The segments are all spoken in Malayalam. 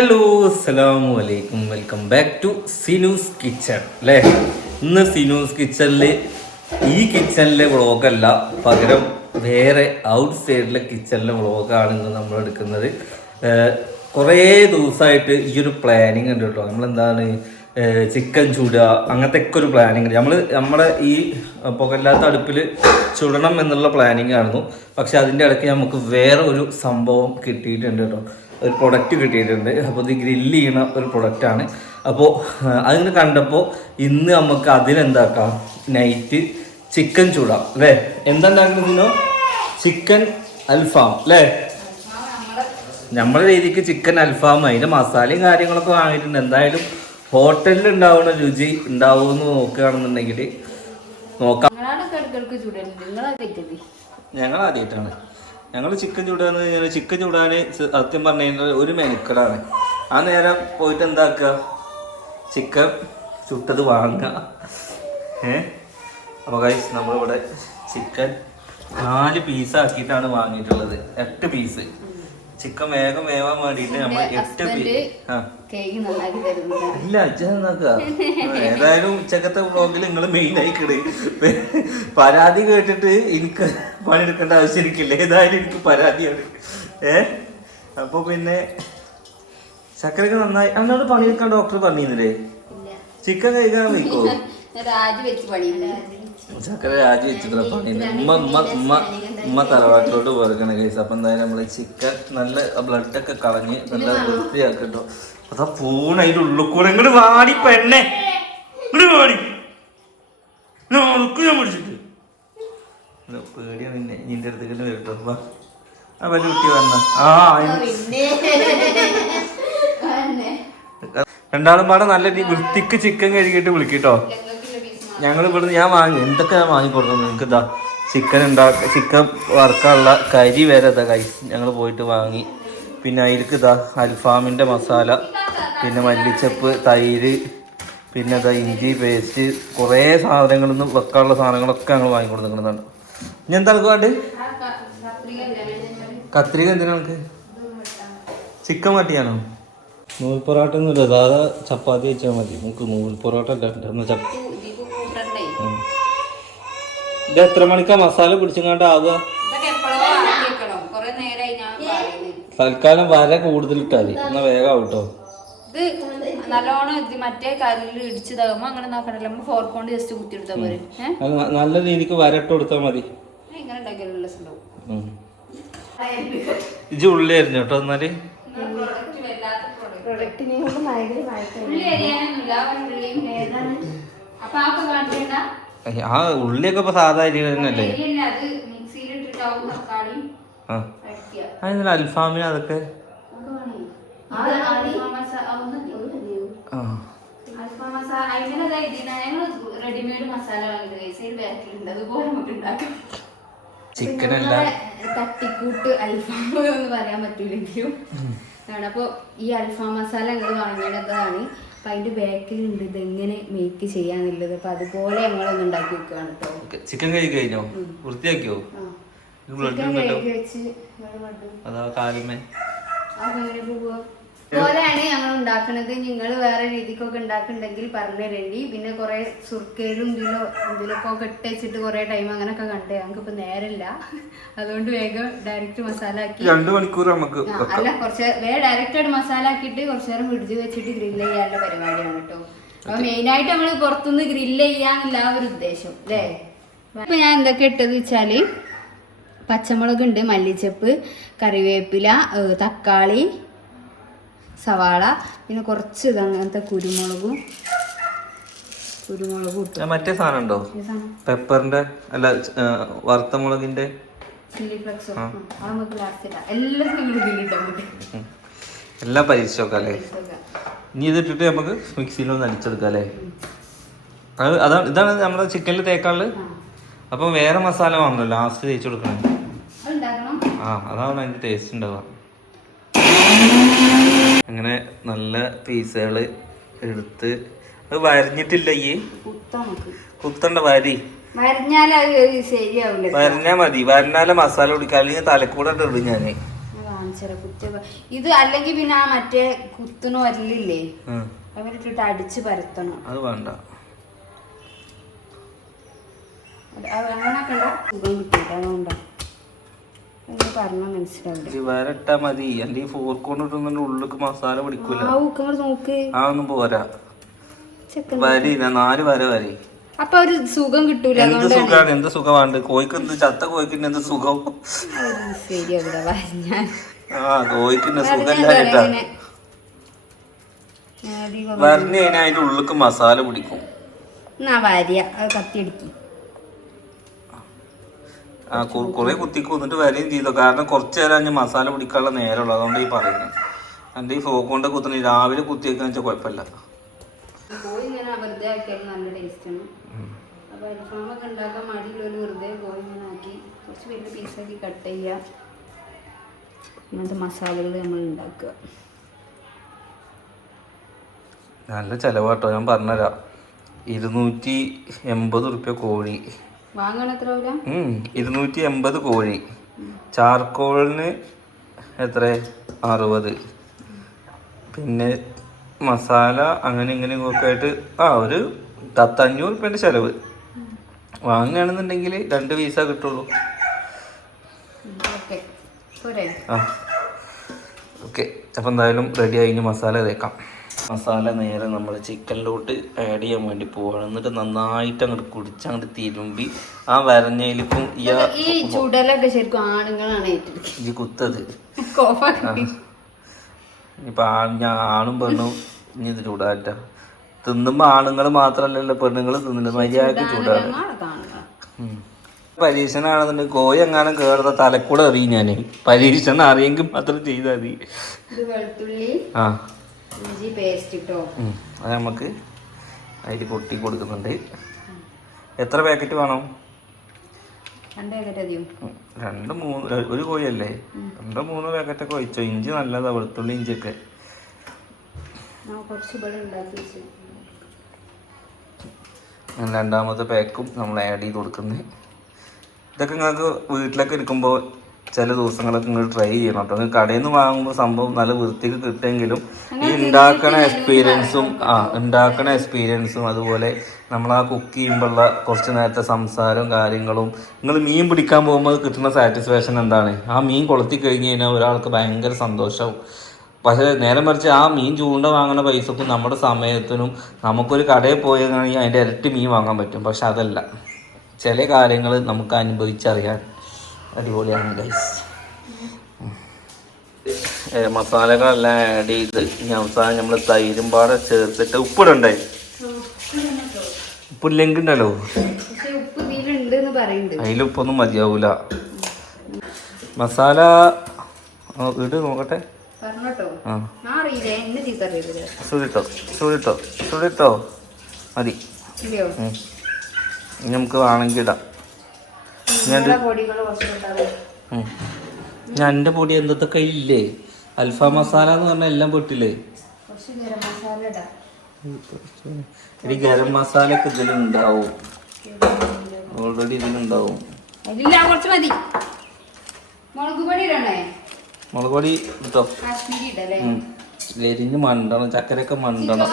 ഹലോ അസ്സലാമു അലൈക്കും, welcome back to Sinu's kitchen അല്ലേ. ഇന്ന് സിനൂസ് കിച്ചണിൽ ഈ കിച്ചണിലെ വ്ളോഗല്ല, പകരം വേറെ ഔട്ട് സൈഡിലെ കിച്ചണിലെ വ്ളോഗാണ് ഇന്ന് നമ്മൾ എടുക്കുന്നത്. കുറേ ദിവസമായിട്ട് ഈ ഒരു പ്ലാനിങ് ഉണ്ട് കേട്ടോ. നമ്മളെന്താണ് ചിക്കൻ ചുടുക അങ്ങനത്തെ ഒക്കെ ഒരു പ്ലാനിങ് ഉണ്ട്. നമ്മുടെ ഈ പുകയില്ലാത്ത അടുപ്പിൽ ചുടണം എന്നുള്ള പ്ലാനിങ് ആയിരുന്നു. പക്ഷെ അതിൻ്റെ ഇടയ്ക്ക് നമുക്ക് വേറെ ഒരു സംഭവം കിട്ടിയിട്ടുണ്ട് കേട്ടോ, ഒരു പ്രൊഡക്റ്റ് കിട്ടിയിട്ടുണ്ട്. അപ്പോൾ ഇത് ഗ്രില്ല് ചെയ്യണ ഒരു പ്രൊഡക്റ്റാണ്. അപ്പോൾ അതിന് കണ്ടപ്പോൾ ഇന്ന് നമുക്ക് അതിനെന്താക്കാം, നൈറ്റ് ചിക്കൻ ചൂടാം അല്ലേ. എന്തുണ്ടാക്കുന്നതിനോ ചിക്കൻ അൽഫാം അല്ലേ. നമ്മുടെ രീതിക്ക് ചിക്കൻ അൽഫാം, അതിൻ്റെ മസാലയും കാര്യങ്ങളൊക്കെ വാങ്ങിയിട്ടുണ്ട്. എന്തായാലും ഹോട്ടലിൽ ഉണ്ടാവുന്ന രുചി ഉണ്ടാവുമെന്ന് നോക്കുകയാണെന്നുണ്ടെങ്കിൽ നോക്കാം. ഞങ്ങൾ ആദ്യമായിട്ടാണ് ഞങ്ങൾ ചിക്കൻ ചൂടാന്ന് കഴിഞ്ഞാൽ ചിക്കൻ ചൂടാൻ സത്യം പറഞ്ഞു കഴിഞ്ഞാൽ ഒരു മെനക്കെടാണ്. ആ നേരം പോയിട്ട് എന്താക്കുക, ചിക്കൻ ചുട്ടത് വാങ്ങുക. അപ്പോൾ ഗൈസ് നമ്മളിവിടെ ചിക്കൻ 4 പീസാക്കിയിട്ടാണ് വാങ്ങിയിട്ടുള്ളത്. 8 പീസ് ചിക്കൻ വേഗം വേവാൻ വേണ്ടിയിട്ട് നമ്മൾ 8 പീസ്. ഇല്ല അച്ഛനാക്കുക. ഏതായാലും ഉച്ചക്കത്തെ വ്ളോഗിൽ നിങ്ങൾ മെയിനായി കിട പരാതി കേട്ടിട്ട് എനിക്ക് പണിയെടുക്കേണ്ട ആവശ്യം എനിക്കില്ല. ഏതായാലും എനിക്ക് പരാതിയാണ്. അപ്പോൾ പിന്നെ ചക്കരക്ക് നന്നായി അന്നോട് പണിയെടുക്കാൻ ഡോക്ടർ പറഞ്ഞിരുന്നില്ലേ, ചിക്കൻ കഴിക്കാൻ വയ്ക്കോ. ചക്കര രാജി വെച്ചിട്ട് പണിയില്ല. ഉമ്മ തറവാട്ടിലോട്ട് പോർക്കണ കേസ്. അപ്പം എന്തായാലും നമ്മൾ ചിക്കൻ നല്ല ബ്ലഡൊക്കെ കളഞ്ഞ് നല്ല വൃത്തിയാക്കട്ടോ. അതാ പൂണ അതിൻ്റെ ഉള്ളിൽ കൂടെ ഇങ്ങോട്ട് വാടി പെണ്ണെ, ഇങ്ങോട്ട് വാടി ഞാൻ പിടിച്ചിട്ട് പേടിയാ. നിന്റെ അടുത്തേക്ക് വരട്ടോ. വാ ആ വലിയ കുട്ടി വന്ന രണ്ടാളും പാടെ നല്ല വൃത്തിക്ക് ചിക്കൻ കഴുകിയിട്ട് വിളിക്കട്ടോ. ഞങ്ങൾ ഇവിടുന്ന് ഞാൻ എന്തൊക്കെ ഞാൻ വാങ്ങിക്കൊടുത്തു നിങ്ങൾക്ക്. ഇതാ ചിക്കൻ വറുക്കാനുള്ള കരി വരെ ഇതാ കൈസ് ഞങ്ങൾ പോയിട്ട് വാങ്ങി. പിന്നെ അതിലേക്ക് ഇതാ അൽഫാമിൻ്റെ മസാല, പിന്നെ മല്ലിച്ചപ്പ്, തൈര്, പിന്നെ ഇതാ ഇഞ്ചി പേസ്റ്റ്, കുറേ സാധനങ്ങളൊന്നും വെക്കാനുള്ള സാധനങ്ങളൊക്കെ ഞങ്ങൾ വാങ്ങിക്കൊടുക്കുന്നുണ്ട്. ഇനി എന്താ വേണ്ട? കത്രിക എന്തിനാ നമുക്ക്? ചിക്കൻ വട്ടിയാണോ? നൂൽ പൊറോട്ട ഒന്നുമില്ല, സാധാ ചപ്പാത്തി വെച്ചാൽ മതി. നമുക്ക് നൂൽ പൊറോട്ട അല്ല. ഇത് എത്ര മണിക്കാ മസാല പിടിച്ചങ്ങാണ്ട് ആവുക? തൽക്കാലം വര കൂടുതലിട്ടാല് എന്നാ വേഗം ആവട്ടോ. ഇത് നല്ലോണം മറ്റേ കല്ലിൽ ഇടിച്ചതാകുമ്പോ അങ്ങനെ നോക്കണല്ലോ, നമ്മൾ ഫോർക്ക് കൊണ്ട് ജസ്റ്റ് കുത്തിയെടുത്താൽ പോലെ. നല്ല രീതിക്ക് വരട്ട് കൊടുത്താൽ മതി. ഇങ്ങനെ ഉണ്ടാക്കിയാലുള്ള സംഭവം ഇജ് ഉള്ളി അരിഞ്ഞു കേട്ടോ. എന്നാല് ആ ഉള്ളിയൊക്കെ ഇപ്പൊ സാധാ അരി തന്നെയല്ലേ. അതിന് അൽഫാമിന് അതൊക്കെ ചിക്കൻ അല്ല തട്ടിക്കൂട്ട് അൽഫാം എന്ന് പറയാൻ പറ്റൂലെങ്കിലും അപ്പൊ ഈ അൽഫാം മസാല ഞങ്ങൾ വാങ്ങിയതാണ്. അപ്പൊ അതിന്റെ ബാക്കിലുണ്ട് ഇതെങ്ങനെ മേക്ക് ചെയ്യാന്നുള്ളത്. അപ്പൊ അതുപോലെ ഞങ്ങളൊന്ന് ഉണ്ടാക്കി വെക്കുകയാണ് കേട്ടോ. ചിക്കൻ കഴുകി കഴിഞ്ഞോ? വൃത്തിയാക്കിയോ? അതാ കാലുമേ അതുപോലെയാണ് ഞങ്ങൾ ഉണ്ടാക്കുന്നത്. നിങ്ങൾ വേറെ രീതിക്കൊക്കെ ഉണ്ടാക്കുന്നുണ്ടെങ്കിൽ പറഞ്ഞു തരേണ്ടി. പിന്നെ കുറെ സുർക്കയിലും ഇതിലൊക്കെ ഇട്ട് വെച്ചിട്ട് കുറെ ടൈം അങ്ങനെയൊക്കെ കണ്ടേ. ഞങ്ങൾക്കിപ്പോ നേരമില്ല, അതുകൊണ്ട് വേഗം ഡയറക്റ്റ് മസാല ആക്കി 2 മണിക്കൂർ നമുക്ക് അല്ല കുറച്ച് വേഗം ഡയറക്റ്റായിട്ട് മസാല ആക്കിയിട്ട് കുറച്ചു നേരം ഫ്രിഡ്ജ് വെച്ചിട്ട് ഗ്രില്ല് ചെയ്യാനുള്ള പരിപാടിയാണ് കേട്ടോ. അപ്പൊ മെയിനായിട്ട് നമ്മൾ പുറത്തുനിന്ന് ഗ്രില്ല് ചെയ്യാന്നില്ല ഒരു ഉദ്ദേശം അല്ലേ. ഇപ്പൊ ഞാൻ എന്തൊക്കെ ഇട്ടത് വെച്ചാല് പച്ചമുളക് ഉണ്ട്, മല്ലിച്ചപ്പ്, കറിവേപ്പില, തക്കാളി, സവാള, പിന്നെ കുറച്ച് അങ്ങനത്തെ കുരുമുളകും ഇട്ടു. മറ്റേ സാധനം ഉണ്ടോ, പെപ്പറിന്റെ അല്ല വറുത്ത മുളകിന്റെ ചില്ലി ഫ്ലെക്സോ? നമുക്ക് ലാസ്റ്റ് ഇടാം. എല്ലാം എല്ലാം പരീക്ഷിച്ചോക്കാം അല്ലേ. ഇനി ഇതിട്ടിട്ട് നമുക്ക് മിക്സിയിലൊന്ന് അടിച്ചെടുക്കാം അല്ലേ. ഇതാണ് നമ്മുടെ ചിക്കനിൽ തേക്കാള്. അപ്പൊ വേറെ മസാല വാങ്ങണല്ലോ ലാസ്റ്റ് തേച്ച് കൊടുക്കണം. അതാണ് അതിന്റെ ടേസ്റ്റ് ഉണ്ടാവുക. അങ്ങനെ നല്ല പീസുകൾ എടുത്ത് അത് വരഞ്ഞിട്ടില്ല. ഈ കുത്തണ്ട വരി വരഞ്ഞാ മതി. വരഞ്ഞാലെ മസാല കുടിക്കാൻ, അല്ലെങ്കിൽ തലക്കൂടെ ഇടും ഞാന്. കാണിച്ചറ കുത്തിയ ഇത് അല്ലെങ്കിൽ പിന്നെ ആ മറ്റേ കുത്തുന്ന വരലില്ലേ അവരിട്ടിട്ട് അടിച്ച് പരത്തണം. അത് വേണ്ട, അങ്ങനൊക്കെ സുഖം കിട്ടില്ല. അതുകൊണ്ടാ പറഞ്ഞാൽ മനസ്സിലാവില്ല. വരട്ടാ മതി, അല്ലെങ്കിൽ ഫോർക്ക് കൊണ്ടിട്ടൊന്നും ഉള്ളിലേക്ക് മസാല പിടിക്കൂല. നോക്ക് അതൊന്നും പോരാ. വരി 4 വര വരി. അപ്പൊ ഒരു സുഖം കിട്ടൂല. എന്ത് സുഖാണ്, എന്ത് സുഖമാണ് കോഴിക്ക്, എന്ത് ചത്ത കോഴിക്കിന്റെ എന്ത് സുഖം. കോഴിക്കിന്റെ സുഖം വരഞ്ഞ അതിന്റെ ഉള്ളിലേക്ക് മസാല പിടിക്കും. കുറെ കുത്തിക്ക് വന്നിട്ട് വരെയും ചെയ്തോ, കാരണം കുറച്ചു നേരം അഞ്ഞ് മസാല പിടിക്കാനുള്ള നേരമുള്ളൂ. അതുകൊണ്ട് ഈ പറയുന്നത് എന്റെ ഈ ഫോക്ക് കൊണ്ട് കുത്തുന്ന രാവിലെ കുത്തിയൊക്കെ വെച്ചാൽ കുഴപ്പമില്ല. കോഴി ഇങ്ങനെ വെറുതെ ആക്കിയാൽ നല്ല ടേസ്റ്റാണ്. അപ്പോൾ അൽഫാമൊക്കെ ഉണ്ടാക്കാൻ മടിയിലൊരു വെറുതെ കോഴി ഇങ്ങനെ ആക്കി കുറച്ച് വലിയ പീസാക്കി കട്ട് ചെയ്യുക. ഇങ്ങനത്തെ മസാലകൾ നമ്മൾ ഉണ്ടാക്കുക. നല്ല ചിലവാട്ടോ, ഞാൻ പറഞ്ഞുതരാം. 280 റുപ്യ കോഴി വാങ്ങണ എത്ര? 280 കോഴി. ചാർക്കോളിന് എത്ര? 60. പിന്നെ മസാല അങ്ങനെ ഇങ്ങനെയൊക്കെ ആയിട്ട് ഒരു 500 റുപ്യൻ്റെ ചിലവ്. വാങ്ങുകയാണെന്നുണ്ടെങ്കിൽ 2 പീസ കിട്ടുള്ളൂ. ഓക്കെ, അപ്പം എന്തായാലും റെഡി ആയി. മസാല തേക്കാം. മസാല നേരെ നമ്മൾ ചിക്കനിലോട്ട് ആഡ് ചെയ്യാൻ വേണ്ടി പോവാണ്. എന്നിട്ട് നന്നായിട്ട് അങ്ങോട്ട് കുടിച്ച് അങ്ങോട്ട് തിരുമ്പി ആ വരഞ്ഞയിലേക്കും ഈ ചുടലൊക്കെ ശരിക്കും ആണുങ്ങളാണ് ഈ കുത്തത്. ഇപ്പൊ ആണും പെണ്ണും ഇനി ഇത് ചൂടാറ്റ തിന്നുമ്പോ ആണുങ്ങൾ മാത്രല്ലല്ലോ പെണ്ണുങ്ങൾ തിന്നില്ല, മര്യാദക്ക് ചൂടാണ്. പരീക്ഷണാണെന്നുണ്ടെങ്കിൽ കോഴി എങ്ങാനും കേറുന്ന തലക്കൂടെ അറിയും ഞാൻ. പരീക്ഷണം അറിയെങ്കിൽ മാത്രം ചെയ്താൽ മതി. അത് നമുക്ക് അതിൽ കൊട്ടി കൊടുക്കുന്നുണ്ട്. എത്ര പാക്കറ്റ് വേണം? 2 3 ഒരു കോഴിയല്ലേ, 2 3 പാക്കറ്റൊക്കെ ഒഴിച്ചോ. ഇഞ്ചി നല്ലതാ, വെളുത്തുള്ളി ഇഞ്ചിയൊക്കെ. രണ്ടാമത്തെ പാക്കും നമ്മൾ ആഡ് ചെയ്ത് കൊടുക്കുന്നത്. ഇതൊക്കെ നിങ്ങൾക്ക് വീട്ടിലൊക്കെ ഇരിക്കുമ്പോൾ ചില ദിവസങ്ങളൊക്കെ നിങ്ങൾ ട്രൈ ചെയ്യണം കേട്ടോ. നിങ്ങൾ കടയിൽ നിന്ന് വാങ്ങുമ്പോൾ സംഭവം നല്ല വൃത്തിക്ക് കിട്ടുമെങ്കിലും ഈ ഉണ്ടാക്കണ എക്സ്പീരിയൻസും അതുപോലെ നമ്മൾ ആ കുക്ക് ചെയ്യുമ്പോഴുള്ള കുറച്ച് നേരത്തെ സംസാരവും കാര്യങ്ങളും, നിങ്ങൾ മീൻ പിടിക്കാൻ പോകുമ്പോൾ കിട്ടുന്ന സാറ്റിസ്ഫാക്ഷൻ എന്താണ്? ആ മീൻ കൊളുത്തി കഴിഞ്ഞ് കഴിഞ്ഞാൽ ഒരാൾക്ക് ഭയങ്കര സന്തോഷമാവും. പക്ഷേ നേരെ മറിച്ച് ആ മീൻ ചൂണ്ട വാങ്ങുന്ന പൈസക്കും നമ്മുടെ സമയത്തിനും നമുക്കൊരു കടയിൽ പോയെങ്കിൽ അതിൻ്റെ ഇരട്ടി മീൻ വാങ്ങാൻ പറ്റും. പക്ഷെ അതല്ല, ചില കാര്യങ്ങൾ നമുക്ക് അനുഭവിച്ചറിയാൻ അടിപൊളിയാണ് ഗൈസ്. മസാലകളെല്ലാം ആഡ് ചെയ്ത് ഇനി അവസാനം നമ്മൾ തൈരും പാടെ ചേർത്തിട്ട് ഉപ്പിടണ്ടേ? ഉപ്പില്ലെങ്കിൽ ഉണ്ടല്ലോ അതിലുപ്പൊന്നും മതിയാവൂല. മസാല ഇട് നോക്കട്ടെ. ചൂടിട്ടോ മതി. ഇനി നമുക്ക് വേണമെങ്കിൽ ഇടാം. ഞാൻ എൻ്റെ പൊടി എന്തൊക്കെ ഇല്ലേ? അൽഫാം മസാല എന്ന് പറഞ്ഞാൽ എല്ലാം പെട്ടില്ലേ? ഒരു ഗരം മസാല ഒക്കെ ഇതിലുണ്ടാവും, ഓൾറെഡി ഇതിലുണ്ടാവും. മുളക് പൊടി കിട്ടോ? എരിഞ്ഞ് മണ്ടണം, ചക്കരയൊക്കെ മണ്ടണം.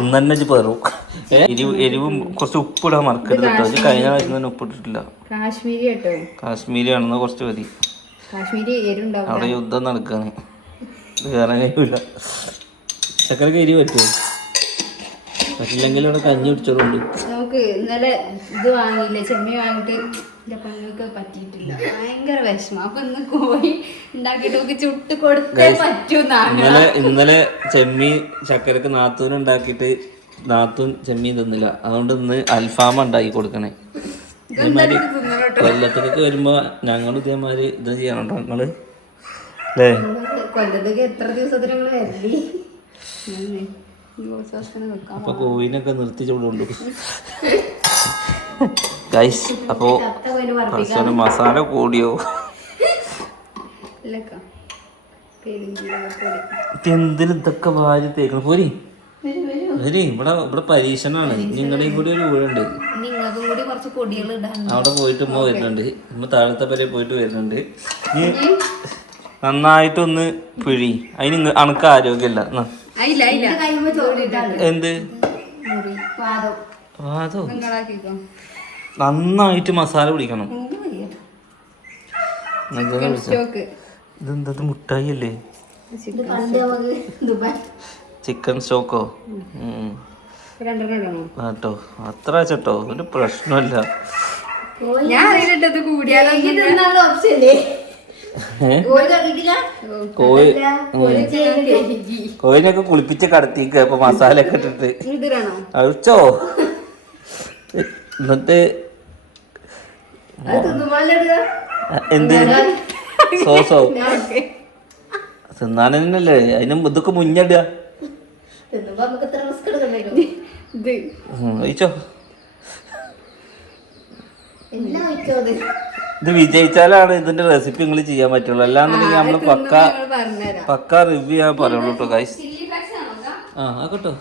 ഇന്ന് തന്നെ പെറും. എരിവും കുറച്ച് ഉപ്പിടാൻ മറക്കരുത് കേട്ടോ. ഇത് കഴിഞ്ഞ പ്രാവശ്യം തന്നെ ഉപ്പിട്ടിട്ടില്ല. കാശ്മീരി ആണെന്ന് കുറച്ച് മതി. അവിടെ യുദ്ധം നടക്കാണ്, വേറെ കഴിയില്ല. ചക്കരക്ക് എരി പറ്റുമോ? പറ്റില്ലെങ്കിൽ അവിടെ കഞ്ഞി കുടിച്ചോളുണ്ട്. നമുക്ക് ഇന്നലെ ഇത് വാങ്ങിയില്ലേ, ചെമ്മീൻ വാങ്ങിയിട്ട് എൻ്റെ പെണ്ണുങ്ങൾക്ക് പറ്റിയിട്ടില്ല, ഭയങ്കര വിഷമം. അപ്പൊ ഇന്ന് കോഴി ഉണ്ടാക്കിയിട്ട് നമുക്ക് ചുട്ട് കൊടുത്തേ പറ്റൂന്നാണ്. ഇന്നലെ ചെമ്മീൻ ചക്കരക്ക് നാത്തൂൻ ഉണ്ടാക്കിയിട്ട് നാത്തൂൻ ചെമ്മീൻ തിന്നില്ല. അതുകൊണ്ട് ഇന്ന് അൽഫാമ ഉണ്ടാക്കി കൊടുക്കണേ. ഇതേമാതിരി കൊല്ലത്തേക്ക് വരുമ്പോ ഞങ്ങൾ ഇതേമാതിരി ഇത് ചെയ്യണോ നിങ്ങള് അല്ലേ? കൊല്ലത്തേക്ക് എത്ര ദിവസത്തിന് ഞങ്ങൾ വരല്ലേ? അപ്പൊ കോഴിനൊക്കെ നിർത്തി ചൂടുണ്ട് ഗൈസ്. അപ്പോ മസാല കൂടിയോ? എന്തിന് ഇതൊക്കെ വാരി തേക്കണം? പോരി ഇവിടെ പരീക്ഷണാണ്. നിങ്ങളുടെയും കൂടി ഒരു വീടുണ്ട്, അവിടെ പോയിട്ട് ഉമ്മ വരുന്നുണ്ട്. ഉമ്മ താഴത്തെ വരെ പോയിട്ട് വരുന്നുണ്ട്. നന്നായിട്ടൊന്ന് പിഴി. അതിന് അണക്ക് ആരോഗ്യമല്ല. എന്ത് അതോ നന്നായിട്ട് മസാല പിടിക്കണം. ഇതെന്തത് മുട്ടായി അല്ലേ? ചിക്കൻ സ്റ്റോക്കോ? കേട്ടോ അത്ര വെച്ചോ, ഒരു പ്രശ്നമല്ല. കോഴിനൊക്കെ കുളിപ്പിച്ച് കടത്തിക്ക്. അപ്പൊ മസാല ഒക്കെ ഇട്ടിട്ട് അഴിച്ചോ. എന്നിട്ട് എന്ത് സോസോ തിന്നാനല്ലേ? അതിനും ഇതൊക്കെ മുന്നിടുക. കഴിച്ചോ. ഇത് വിജയിച്ചാലാണ് ഇതിന്റെ റെസിപ്പി നിങ്ങൾ ചെയ്യാൻ പറ്റുള്ളൂ. അല്ലാന്നുണ്ടെങ്കിൽ നമ്മള് പക്ക റിവ്യൂ ചെയ്യാൻ പറയുള്ളൂ കേട്ടോ ഗൈസ്. ആ കേട്ടോ.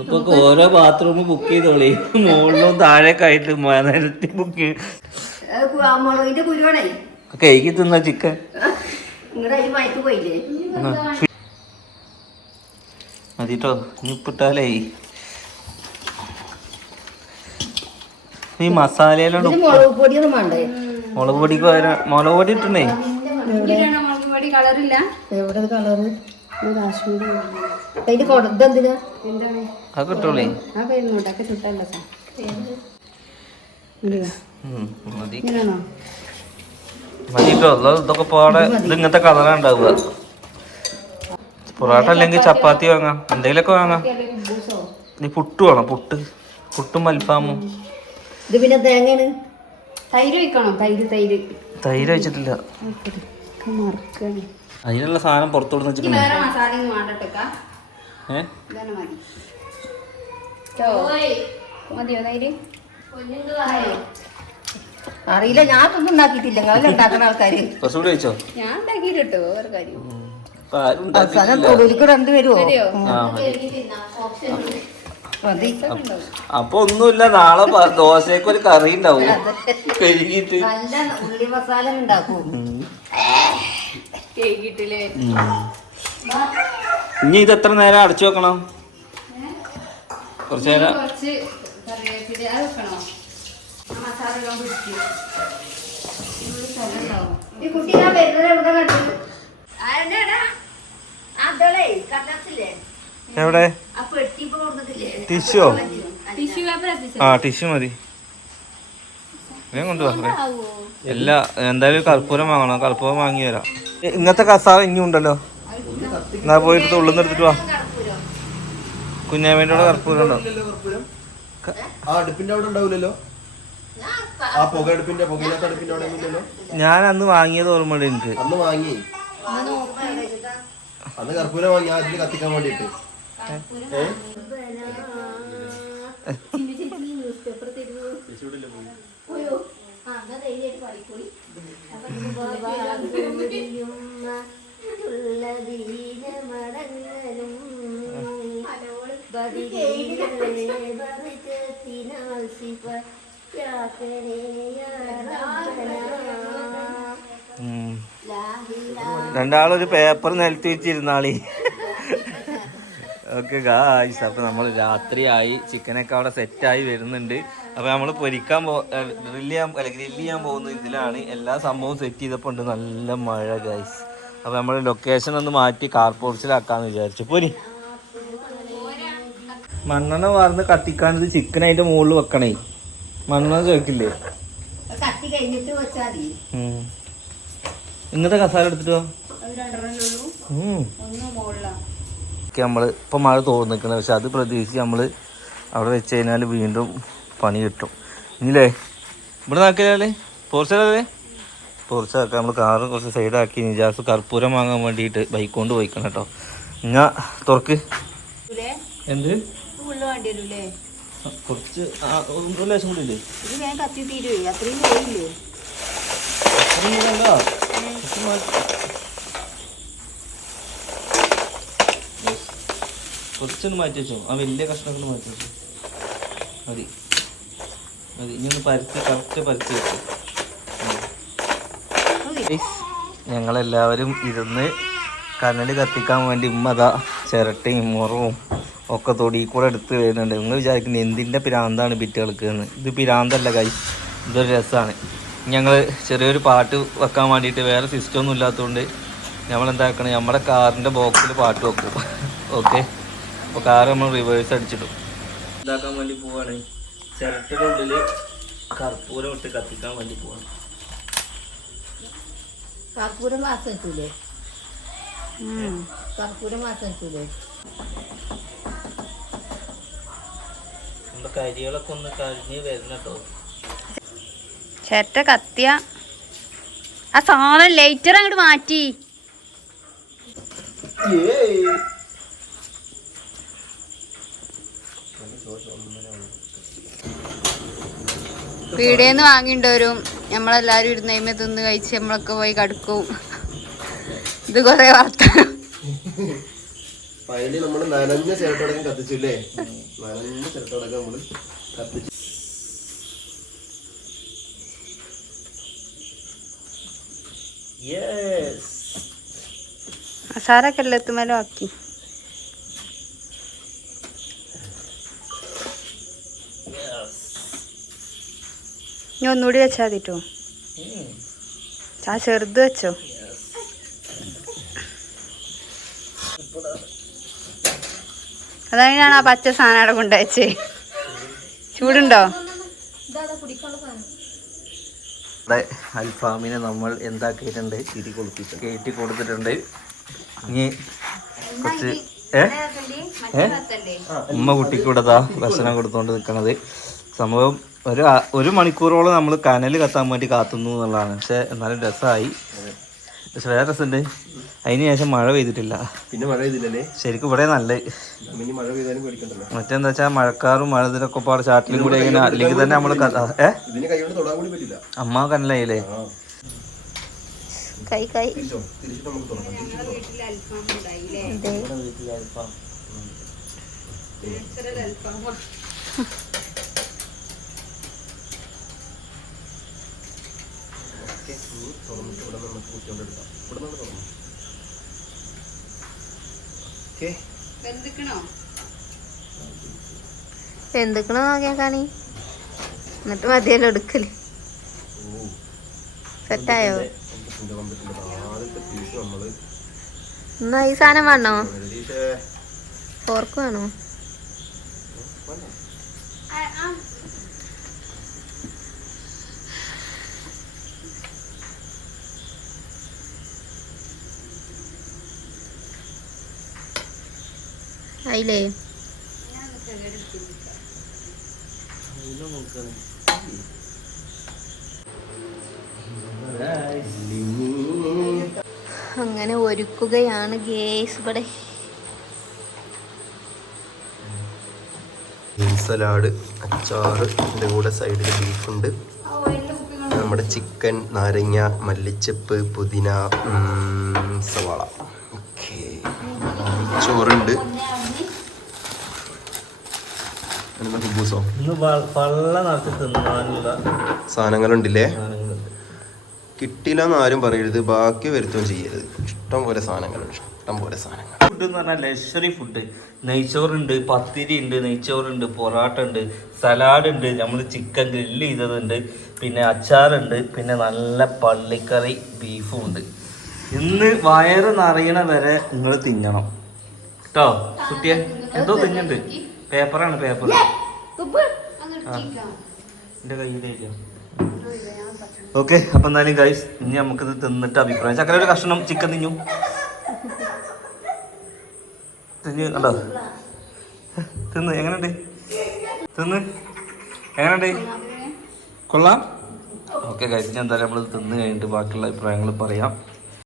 ഇപ്പൊ ഓരോ ബാത്റൂം ബുക്ക് ചെയ്തോളി. മുകളിലും താഴേക്ക് ആയിട്ട് നേരത്തെ ബുക്ക് ചെയ്യും. കേക്ക് തിന്ന ചിക്കൻ മതിട്ടോ. ഇനിപ്പിട്ടാലേ ഈ മസാലയിലോട്ട് മുളക് പൊടിക്ക് പകരം മുളക് പൊടി ഇട്ടണേ. അത് കിട്ടോളേ. മതിട്ടോ. ഇതൊക്കെ പാടെ ഇത് ഇങ്ങനത്തെ കളറാ ഉണ്ടാവുക. പൊറോട്ട അല്ലെങ്കിൽ ചപ്പാത്തി വാങ്ങാം, എന്തെങ്കിലുമൊക്കെ വാങ്ങാം. നീ പുട്ട് വേണം. പുട്ടും അൽഫാമും. ഇത് പിന്നെ തേങ്ങയാണ്. തൈര് വെക്കണം. തൈര് വെച്ചിട്ടില്ല. അതിനുള്ള സാധനം പുറത്തോട്ട് വെച്ചിട്ട് അറിയില്ല. ഞാൻ ഒന്നും ഉണ്ടാക്കിയിട്ടില്ല. ഉണ്ടാക്കുന്ന ആൾക്കാര് കുറച്ചുകൂടി വെച്ചോ. ഞാൻ ഉണ്ടാക്കിട്ടോ ഒരു കാര്യം. അപ്പൊ ഒന്നുമില്ല. നാളെ ദോശക്ക് ഒരു കറി ഉണ്ടാവും കഴുകിട്ട്. ഉള്ളി മസാല ഉണ്ടാക്കും. ഇനി ഇത് എത്ര നേരം അടച്ചു വെക്കണം? കുറച്ചു നേരം. എവിടെ ടിഷ്യൂ? ആ ടിഷ്യൂ മതി. വേഗം കൊണ്ടുപോകാം. എല്ലാ എന്തായാലും കർപ്പൂരം വാങ്ങണം. കർപ്പൂരം വാങ്ങി വരാം. ഇങ്ങനത്തെ കസാല ഇനിയും ഉണ്ടല്ലോ. എന്നാ പോയിട്ട് ഉള്ളിന്ന് എടുത്തിട്ട് വാ. കുഞ്ഞാമേൻ്റെ കർപ്പൂരം ഉണ്ടോ? ഞാൻ അന്ന് വാങ്ങിയത് ഓർമ്മയുണ്ട് എനിക്ക്. അന്ന് കർപ്പൂരം വാങ്ങി അതിൽ കത്തിക്കാൻ വേണ്ടിട്ട്. രണ്ടാളൊരു പേപ്പർ നിലത്ത് വെച്ചിരുന്നാളി. ഓക്കെ ഗായ്സ്, അപ്പോൾ നമ്മൾ രാത്രിയായി. ചിക്കനൊക്കെ അവിടെ സെറ്റായി വരുന്നുണ്ട്. അപ്പോൾ നമ്മൾ ഗ്രില്ല് ചെയ്യാൻ പോകുന്ന ഇതിലാണ്. എല്ലാ സംഭവവും സെറ്റ് ചെയ്തപ്പോൾ ഉണ്ട് നല്ല മഴ ഗായ്സ്. അപ്പോൾ നമ്മൾ ലൊക്കേഷൻ ഒന്ന് മാറ്റി കാർ പോർച്ചിലാക്കാന്ന് വിചാരിച്ചു. പോരി മണ്ണെണ്ണ വാർന്ന് കത്തിക്കാൻ ഇത് ചിക്കൻ അതിൻ്റെ മുകളിൽ വെക്കണേ. മണ്ണെണ്ണ ചോദിക്കില്ലേ? ഇങ്ങനത്തെ കസാല എടുത്തിട്ടോ. നമ്മൾ ഇപ്പം മഴ തോന്നിക്കണം. പക്ഷെ അത് പ്രതീക്ഷിച്ച് നമ്മൾ അവിടെ വെച്ച് കഴിഞ്ഞാൽ വീണ്ടും പണി കിട്ടും. ഇനിയില്ലേ ഇവിടെ നാക്കില്ലേ പോർച്ചല്ലേ? പോർച്ചാക്കാൻ നമ്മൾ കാറ് കുറച്ച് സൈഡാക്കി. നിജാസ് കർപ്പൂരം വാങ്ങാൻ വേണ്ടിയിട്ട് ബൈക്ക് കൊണ്ട് പോയിക്കണം കേട്ടോ. ഞാൻ തുറക്ക്. എന്ത് കുറച്ച് ലേശം കൂടി ഇല്ലേ? കുറച്ചൊന്ന് മാറ്റി വെച്ചോ. ആ വലിയ കഷ്ണങ്ങൾ മാറ്റി വെച്ചോ മതി. ഇനി ഒന്ന് പരത്തി കറക്റ്റ് പരത്തി വെക്കും. ഞങ്ങളെല്ലാവരും ഇരുന്ന് കനൽ കത്തിക്കാൻ വേണ്ടി ഉമ്മതാ ചിരട്ടയും മുറവും ഒക്കെ തൊടി കൂടെ എടുത്ത് വരുന്നുണ്ട്. നിങ്ങൾ വിചാരിക്കുന്നത് എന്തിൻ്റെ പിരാന്താണ് പിറ്റുകൾക്ക് എന്ന്. ഇത് പിരാന്തല്ല കൈസ്, ഇതൊരു രസമാണ്. ഞങ്ങൾ ചെറിയൊരു പാട്ട് വെക്കാൻ വേണ്ടിയിട്ട് വേറെ സിസ്റ്റം ഒന്നും ഇല്ലാത്തതുകൊണ്ട് നമ്മളെന്താക്കണം, നമ്മുടെ കാറിൻ്റെ ബോക്സിൽ പാട്ട് വെക്കും. ഓക്കെ, അപ്പോൾ കാർ നമ്മൾ റിവേഴ്സ് അടിച്ചിടും. ഇതാക്കാൻ വേണ്ടി പോവാണ്. ചിരട്ടയുടെ ഉള്ളിൽ കർപ്പൂരം ഇട്ട് കത്തിക്കാൻ വേണ്ടി പോവാണ്. കർപ്പൂരം വാസന വെച്ചൂലേ? കർപ്പൂരം വാസന വെച്ചൂലേ? നമ്മുടെ കരികളൊക്കെ ഒന്ന് കരിഞ്ഞ് വരുന്നട്ടോ. ചിരട്ട കത്തിയ ആ സാധനം ലൈറ്റർ അങ്ങോട്ട് മാറ്റി. പീടികന്ന് വാങ്ങിണ്ടവരും നമ്മളെല്ലാരും ഇരുന്നേമ തിന്ന് കഴിച്ച് നമ്മളൊക്കെ പോയി കടുക്കും. ഇത് കൊറേ വർത്താനം. ഫൈനലി നമ്മള് നനഞ്ഞ ചിരട്ടടക്കം കത്തിച്ചില്ലേ? നനഞ്ഞ ചിരട്ടടക്കം നമ്മള് കത്തിച്ചു. മസാലൊക്കെ എല്ലാത്തുമേലും ആക്കി. ഇനി ഒന്നുകൂടി വെച്ചാൽ മതിട്ടോ. ആ ചെറുത് വെച്ചോ. അതാണ് ആ പച്ച സാധനം അവിടെ കൊണ്ടുവച്ചേ. ചൂടുണ്ടോ? അൽഫാമിനെ നമ്മൾ എന്താക്കിയിട്ടുണ്ട്, കയറ്റി കൊടുത്തിട്ടുണ്ട്. ഇനി കുറച്ച് ഉമ്മ കുട്ടിക്കൂടതാ ഭക്ഷണം കൊടുത്തോണ്ട് നിൽക്കണത്. സംഭവം ഒരു മണിക്കൂറോളം നമ്മൾ കനൽ കത്താൻ വേണ്ടി കാത്തുന്നു എന്നുള്ളതാണ്. പക്ഷെ എന്നാലും രസമായി. പക്ഷെ വേറെ രസമുണ്ട്, അതിന് ശേഷം മഴ പെയ്തിട്ടില്ല. പിന്നെ മഴ പെയ്തില്ലല്ലേ? ശരിക്കും ഇവിടെ നല്ല മഴ പെയ്താലും പേടിക്കണ്ടല്ലോ. മറ്റെന്താ വെച്ചാൽ മഴക്കാറും മഴ ഇതിനൊക്കെ പാട് ചാട്ടിലും കൂടി ഇങ്ങനെ അല്ലെങ്കിൽ തന്നെ നമ്മള് ഇതിന് കൈ കൊണ്ട് തൊടാൻ കൂടി പറ്റില്ല. അമ്മ കനലായില്ലേ? കൈ കൈ തിരിച്ചിട്ട് നമുക്ക് തുറക്കാം. തുറന്നിട്ട് ഇവിടെ നമുക്ക് കുത്തിക്കൊണ്ടെടുക്കാം. ഇവിടെ നിന്ന് തുറന്നു. എന്തൊക്കെയാണോ നോക്കിയാ കാണി. എന്നിട്ട് മതിയല്ലോ എടുക്കല്. സെറ്റായോ? എന്നാ ഈ സാധനം വേണോ? ഫോർക്ക് വേണോ? ആയില്ലേ? അങ്ങനെ ഒരുക്കുകയാണ് ഗേസ്. ഇവിടെ സലാഡ്, അച്ചാറ്, ഇതിൻ്റെ കൂടെ സൈഡിൽ ബീഫുണ്ട്, നമ്മുടെ ചിക്കൻ, നാരങ്ങ, മല്ലിച്ചപ്പ്, പുതിന, സവാള. ഓക്കെ, ചോറുണ്ട്. സാധനങ്ങളുണ്ടല്ലേ? കിട്ടിയില്ലെന്ന് ആരും പറയരുത്, ബാക്കി വരുത്തുകയും ചെയ്യരുത്. ഇഷ്ടം പോലെ സാധനങ്ങളുണ്ട്, ഇഷ്ടം പോലെ സാധനങ്ങൾ. ഫുഡ് എന്ന് പറഞ്ഞാൽ ലക്ഷറി ഫുഡ്. നെയ്ച്ചോറുണ്ട്, പത്തിരി ഉണ്ട്, നെയ്ച്ചോറുണ്ട്, പൊറാട്ട ഉണ്ട്, സലാഡ് ഉണ്ട്, നമ്മൾ ചിക്കൻ ഗ്രില്ല് ചെയ്തതുണ്ട്, പിന്നെ അച്ചാറുണ്ട്, പിന്നെ നല്ല പള്ളിക്കറി ബീഫും ഉണ്ട്. ഇന്ന് വയറ് നിറയണ വരെ നിങ്ങൾ തിന്നണം കേട്ടോ. കുട്ടിയെ എന്തോ തിന്നുണ്ട്. പേപ്പറാണ്, പേപ്പർ എൻ്റെ കയ്യിലില്ല. ഓക്കെ, അപ്പം എന്തായാലും ഗൈസ് ഇനി നമുക്കിത് തിന്നിട്ട് അഭിപ്രായം. ചക്കര ഒരു കഷ്ണം ചിക്കൻ തിന്നു കണ്ടോ? തിന്ന് എങ്ങനെയുണ്ട്? തിന്ന് എങ്ങനെയുണ്ട്? കൊള്ളാം. ഓക്കെ ഗൈസ്, ഞാൻ എന്തായാലും നമ്മൾ തിന്ന് കഴിഞ്ഞിട്ട് ബാക്കിയുള്ള അഭിപ്രായങ്ങൾ പറയാം.